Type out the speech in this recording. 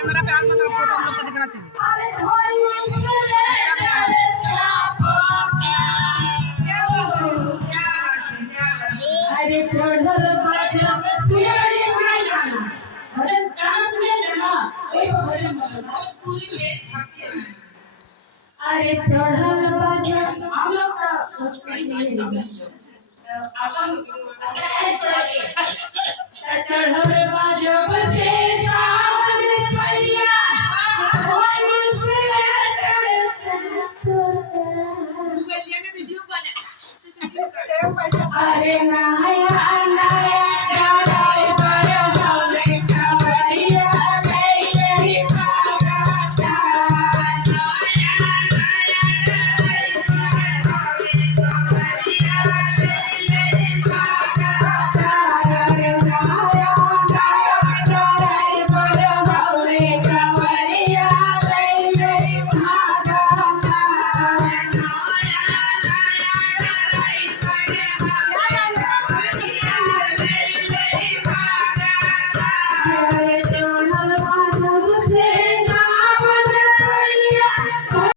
कैमरा पे हाथ मत लगाओ, फोटो हम लोग को दिखना चाहिए। अरे चढ़ल बाजब से अरे डांस में लेना अरे चढ़ल बाजब हम लोग चढ़ल बाजब से